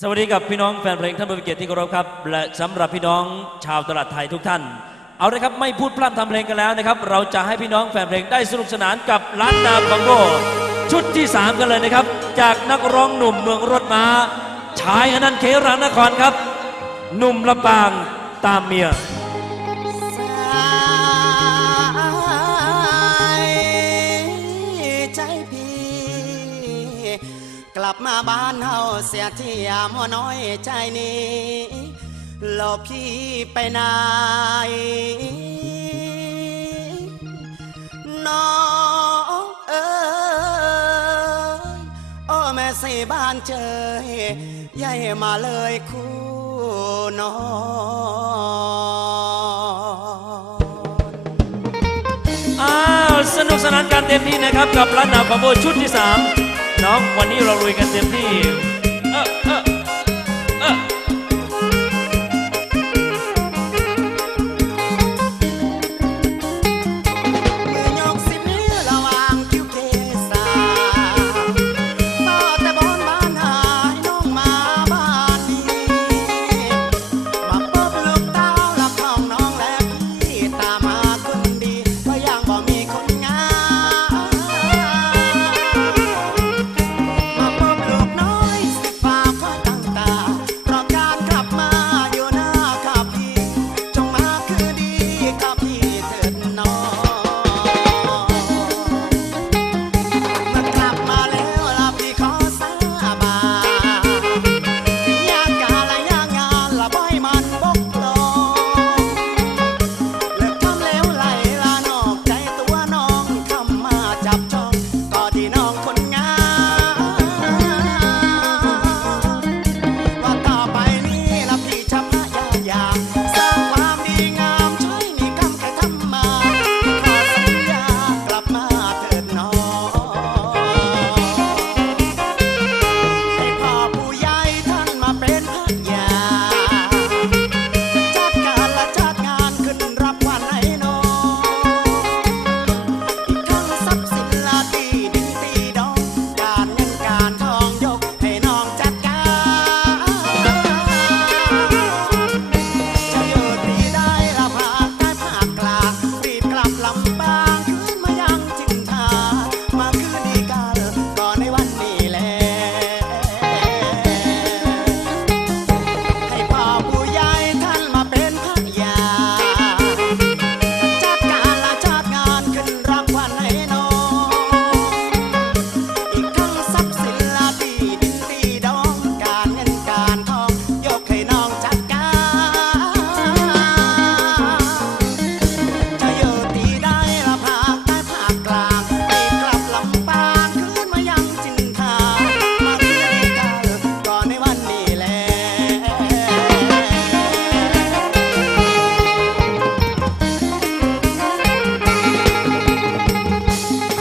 สวัสดีกับพี่น้องแฟนเพลงท่านผู้มีเกียรติที่เคารพครับและสำหรับพี่น้องชาวตลาดไทยทุกท่าน เอาละครับไม่พูดพร่ำทำเพลงกันแล้วนะครับเราจะให้พี่น้องแฟนเพลงได้สนุกสนานกับล้านนาบังโกชุดที่ 3 กันเลยนะครับ จากนักร้องหนุ่มเมืองรถม้าชายอนันต์เครานครครับ หนุ่มลำปางตามเมีย บ้านเฮาเสียที่ยามัวน้อยใจนี้หลบพี่ไปไหนน้องเอ๋ยโอ้แม่สีบ้านเจยยายมาเลยคู่น้อนอ้าว สนุกสนานกันเต็มที่นะครับ กับล้านนาบังโกชุดที่3 น้องวันนี้เราลุยกันเต็มที่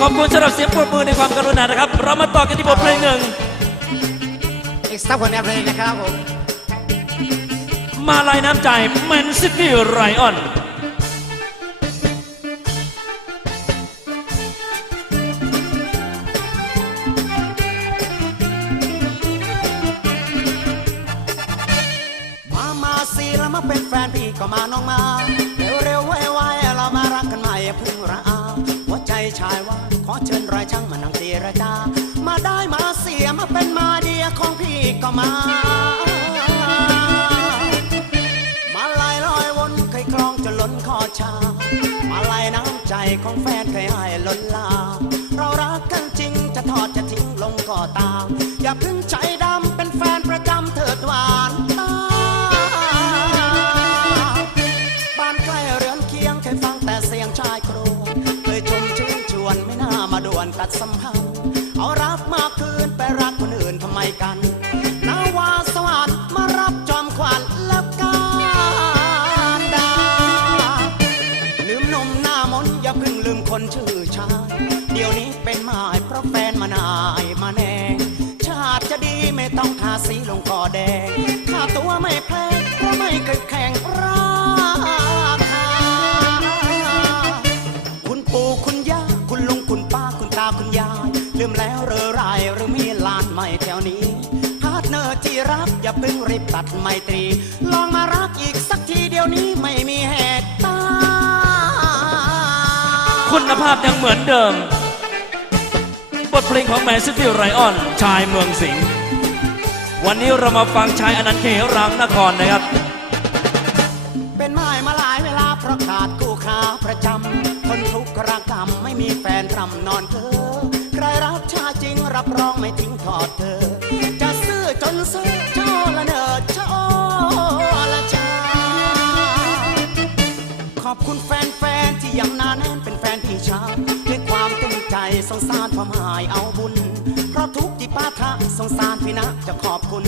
อบคุณสำหรับเสียงปรบมือในความกรุณานะครับ เรามาต่อกันที่บทเพลงหนึ่งอีกสักผลงานเพลงนะครับผมมาลายน้ำใจแมนซิตี้ไรออนมามาสิแล้วมาเป็นแฟนพี่ก็มาน้องมา เร็วเร็วไวไวเรามารักกันใหม่อย่าเพึ่งระอาหัวใจ ชายว่า ขอเชิญรายช่างมานั่งเจรจา มาได้มาเสียมาเป็นมาเดียของพี่ก็มา มาลายลอยวนเคยคลองจนล้นคอชา มาลายน้ำใจของแฟนเคยให้ล้นลา เรารักกันจริงจะทอดจะทิ้งลงก็ตาม อย่าพึ่งใจ วนตัดสัมพันธ์เอารักมาคืนไปรักคนอื่นทำไมกันนาวาสวรรค์มารับจอมขวัญและการดาลืมนมหน้ามนอย่าเพิ่งลืมคนชื่อชาเดี๋ยวนี้เป็นหมายเพราะแฟนมานายมาแน่ ชาติจะดีไม่ต้องทาสีลงคอแดงค่าตัวไม่แพงเพราะไม่เคยแข่งรา พิ่งรีบตัดไมตรี ลองมารักอีกสักทีเดียวนี้ไม่มีแหกตาคุณภาพยังเหมือนเดิม บทเพลงของแมนซิตี้ไรออน ชายเมืองสิงห์วันนี้เรามาฟังชายอนันต์เขรังนครนะครับ เป็นไม้มาหลายเวลาเพราะขาดคู่ขาประจำคนทุกข์รกรรมไม่มีแฟนรำนอนเธอใครรักชาจริงรับรองไม่ทิ้งทอดเธอจะซื้ อจนสุดชอละเนิดชอละชาขอบคุณแฟนๆที่ยังนาแน่นเป็นแฟนพี่ชาด้วยความเต็มใจสงสารความหายเอาบุญ เพราะทุกที่ป้าทะสงสารพี่นะจะขอบคุณ